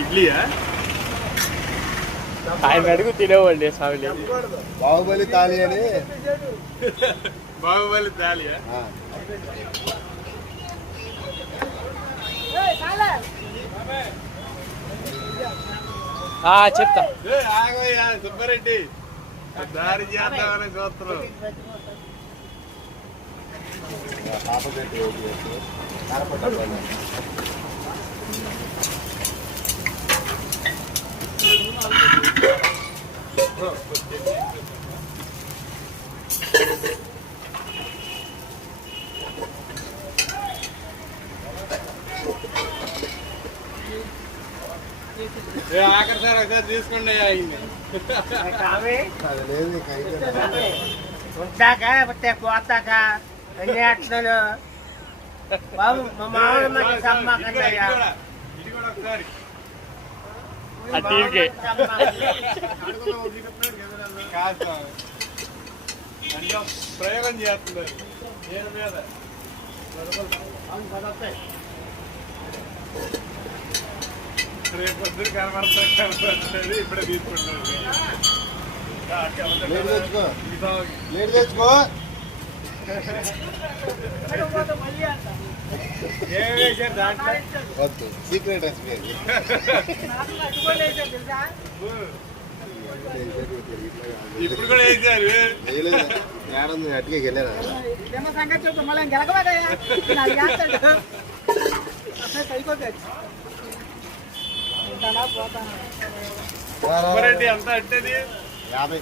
ఇడ్లీయా ఆయన అడుగు తినేవాళ్ళే సాగులే. బాహుబలి తాళి అని. బాహుబలి తాళియా? చెప్తా. ఆగయ్యా సుబ్బారెడ్డి, దారి చేద్దామని చూస్తున్నాం. ఆఖరి సార్ ఒకసారి తీసుకోండి ఉంటాక పోతాక అన్ని అట్లను బాబు మా మామూలు సమ్మకన్నయ్యా ఇది కూడా ఒకసారి కాదు అంటే ప్రయోగం చేస్తున్నారు నేను మీద రేపు పొద్దున కనబడుతుంది ఇప్పుడే తీసుకుంటారు. ఏం వేసారు దాంట్లో? Secret recipe. ఇప్పుడు కూడా వేసారు. ఏడుంది అట్టుగా వెళ్ళారా? సుబ్బారెడ్డి ఎంత అంటేది 50.